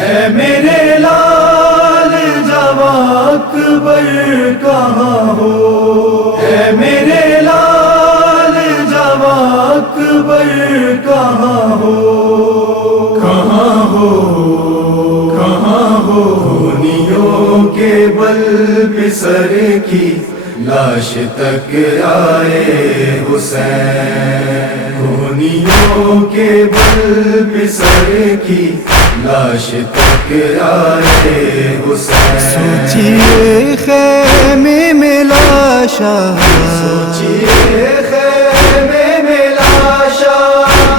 اے میرے لال جواں اکبر کہاں ہو، اے میرے لال جواں اکبر کہاں ہو، کہاں ہو، کہاں ہو، خونیوں کے بل پہ سر کی لاش تک آئے حسین، خونیوں کے بل پہ سر کی لاش تک آئے حسین۔ سوچئے خیمے میں لاشا، سوچئے خیمے میں لاشا،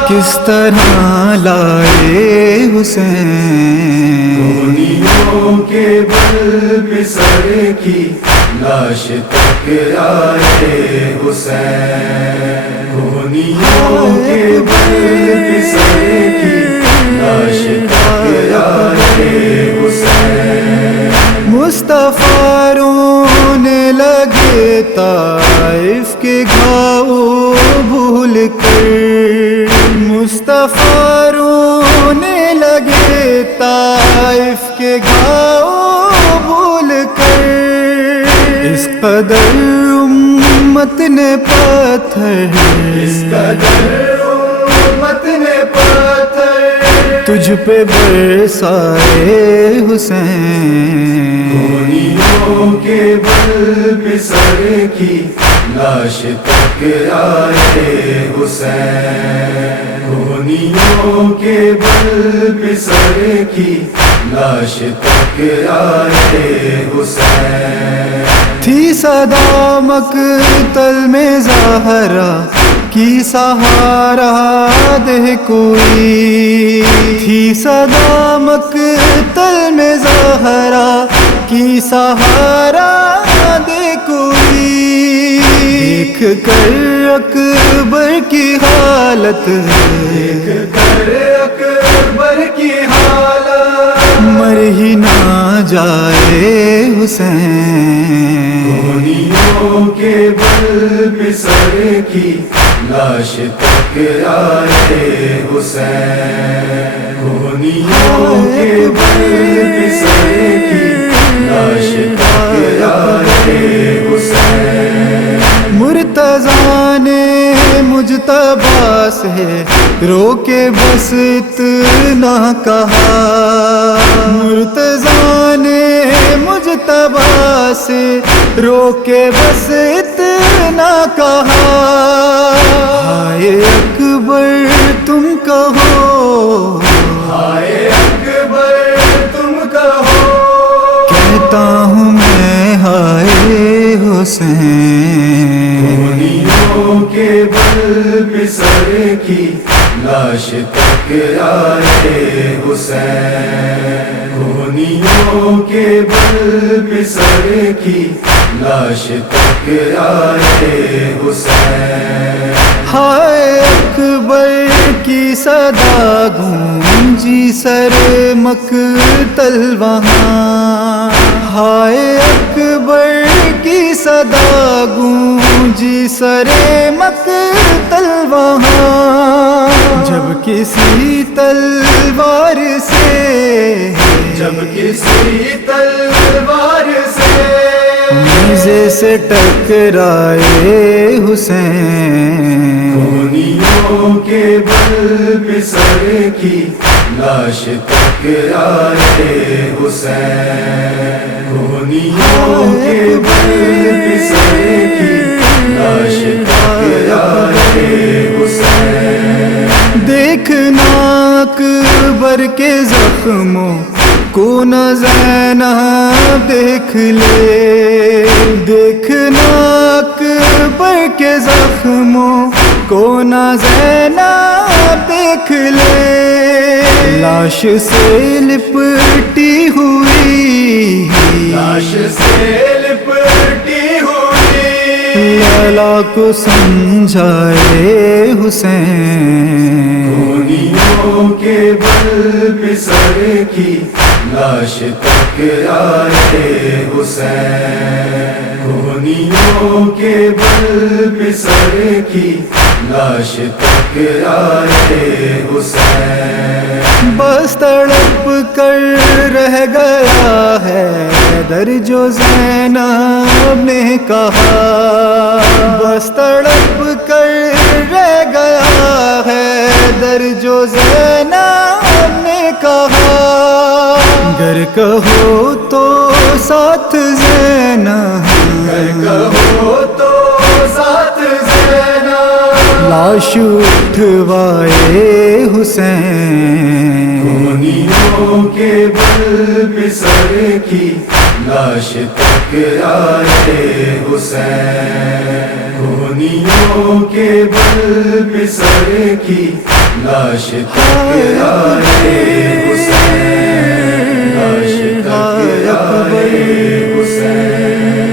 کس طرح لائے حسین، خونیوں کے بل پہ سر کی لاش تک آئے حسین، خونیوں کے بل پہ سر کی لاش تک آئے حسین۔ مصطفیٰ رونے لگے طائف کے گھاؤ بھول کر، مصطفیٰ رونے لگے طائف کے گھاؤ بھول کر، اس قدر امت نے پتھر، اس قدر امت نے پتھر تجھ پہ برسائے حسین، خونیوں کے بل پہ سر کی لاش تک آئے حسین، خونیوں کے بل پہ سر کی لاش تک آئے حسین۔ تھی صدا مقتل میں زہرا کی سہارا دہ کوئی، تھی صدا مقتل میں زہرا کی سہارا دہ کوئی، دیکھ کر اکبر کی حالت، دیکھ کر اکبر کی حالت مر ہی نہ جائے حسین، خونیوں کے بل پہ سر کی لاش تک آئے حسین، خونیوں کے بل پہ سر کی لاش تک آئے حسین۔ مرتضیٰ نے مجتبیٰ سے رو کے بس اتنا کہا، مرتضیٰ نے مجتبیٰ سے رو کے بس اتنا کہا، ہائے اکبر تم کہو، ہائے اکبر تم کہو، کہتا ہوں میں ہائے حسین، خونیوں کے بل پہ سر کی لاش تک آئے حسین، خونیوں کے بل پہ سر کی لاش تک آئے حسین۔ ہائے اکبر کی صدا گونجی سر مقتل وہاں، ہائے اکبر کی صدا گونجی سر مقتل وہاں، جب کسی تلوار سے، جب کسی تلوار سے نیزے سے ٹکرائے حسین، خونیوں کے بل پہ سر کی لاش تک آئے حسین، خونیوں کے بل پہ سر کی لاش تک آئے حسین۔ دیکھنا اکبر کے زخموں کو نہ زینب دیکھ لے، دیکھنا اکبر کے زخموں کو نہ زینب دیکھ لے، لاش سے لپٹی ہوئی، لاش سے لپٹی ہوئی لیلا کو سمجھائے حسین، خونیوں کے بل پہ سر کی لاش تک آئے حسین، خونیوں کے بل پہ سر کی لاش تک آئے حسین۔ بس تڑپ کر گیا ہے در جو زینب نے کہا، بس تڑپ کر رہ گیا ہے در جو زینب نے کہا، گر کہو تو ساتھ زینب، گر کہو تو ساتھ زینب، لاش اٹھوائے حسین، خونیوں کے بل پہ سر کی لاش تک آئے حسین، خونیوں کے بل پہ سر کی لاش تک آئے حسین، لاش تک آئے حسین۔